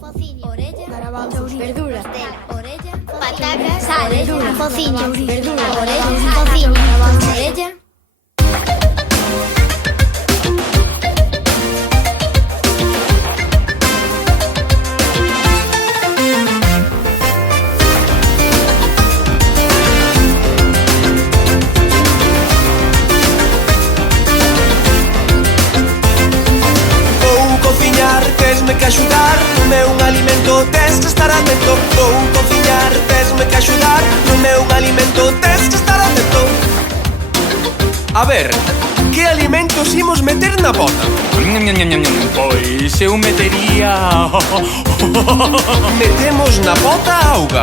Fociño, orella, garbanzos, verdura, pastela, orella, patacas, sal, orella, fociño, verdura, orella, fociño, orella. Tesme que axudar no meu alimento, tes que estar atento. Vou cociñar, tesme que axudar no meu alimento, tes que estar atento. A ver, que alimentos imos meter na bota? Pois eu metería... Metemos na bota auga.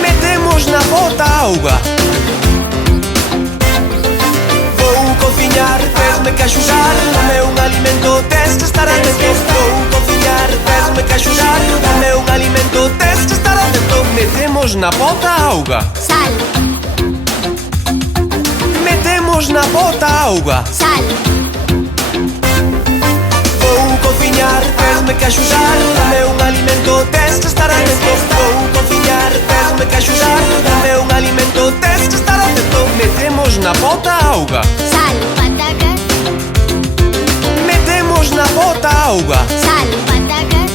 Metemos na bota auga. Vou cociñar, tesme que axudar no meu alimento, tes que estar atento. Vou cociñar, tesme que axudar no meu alimento, tes que estar atento. Metemos na bota auga. Sal, Metemos na bota auga. sal, Vou cociñar, tesme que axudar no meu alimento, tes que estar atento. Vou cociñar, tesme que axudar no meu alimento, tes que estar atento. Metemos na bota auga. sal, patacas, Metemos na bota auga. sal, patacas,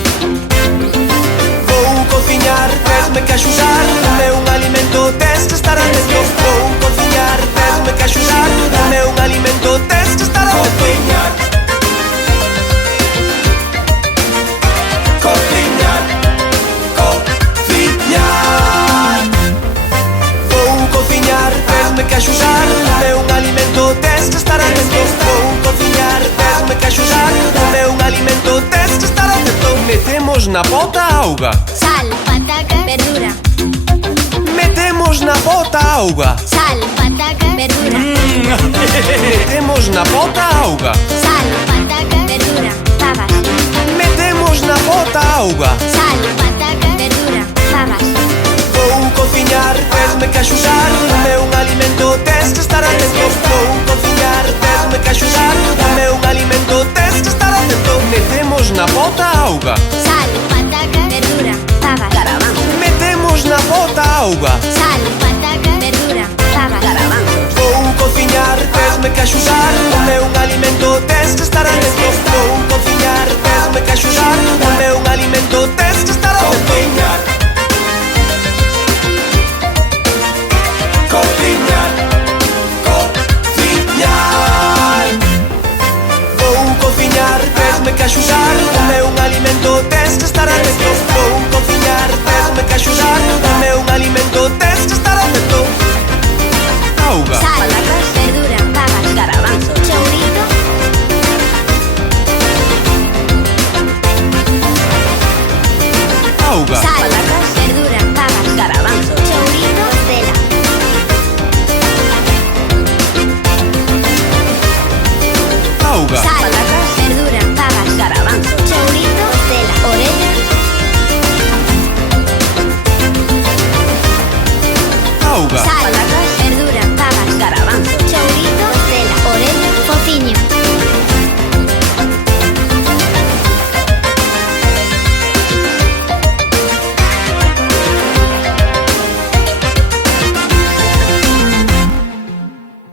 Vou cociñar, tesme que axudar no meu alimento, tes que estar atento. Vou cociñar, tesme que axudar no meu alimento, tes que estar atento. Cociñar, cociñar. Vou cociñar, tesme que axudar no meu alimento, tes que estar atento. Vou cociñar, tesme que axudar no meu alimento, tes que estar atento. Metemos na bota auga. sal, patacas, verdura, Metemos na bota auga. sal, patacas, verdura, Metemos na bota auga. sal, patacas, verdura, pavas, Metemos na bota auga. sal, patacas, verdura, pavas, Vou cociñar, tesme que axudar no meu alimento, tes que estar atento. Vou cociñar, tesme que axudar no meu alimento, tes que estar atento. Metemos na bota auga. sal, patacas, verdura, pavas, Metemos na bota auga. sal, patacas, verdura, pavas, Vou cociñar, tesme que axudar no meu alimento, tes que estar atento. Vou cociñar, tesme que axudar no meu alimento, tes que estar atento. Cociñar, cociñar. Vou cociñar, tesme que axudar no meu alimento, tes que estar atento. Vou cociñar, tesme que axudar no meu alimento, tes que estar atento. Auga. sal, verdura, pavas, chourito, Auga. sal, verdura, pavas, chourito, cela, Auga. sal, verdura, pavas, chourito, cela, orella, Auga. sal,